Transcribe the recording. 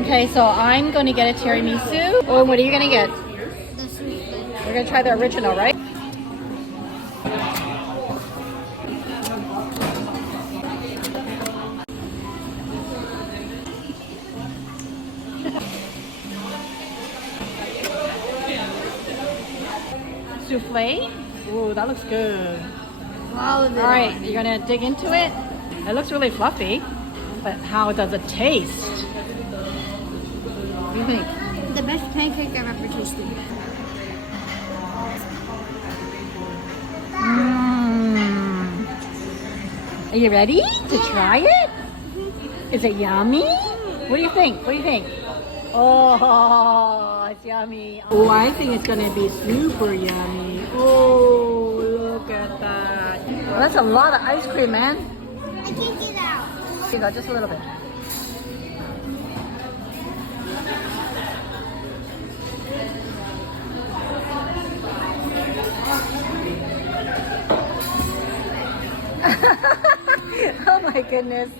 Okay, so I'm going to get a tiramisu. Oh, and what are you going to get? The soufflé. We're going to try the original, right? Soufflé. Ooh, that looks good. All of it. All right, you're gonna dig into it. It looks really fluffy, but how does it taste? What do you think? The best pancake I've ever tasted. Are you ready to try it? Is it yummy? What do you think? What do you think? Oh, it's yummy. Oh, I think it's gonna be super yummy. Oh, look at that. Well, that's a lot of ice cream, man. I can't get out. Here you go, just a little bit. Oh my goodness.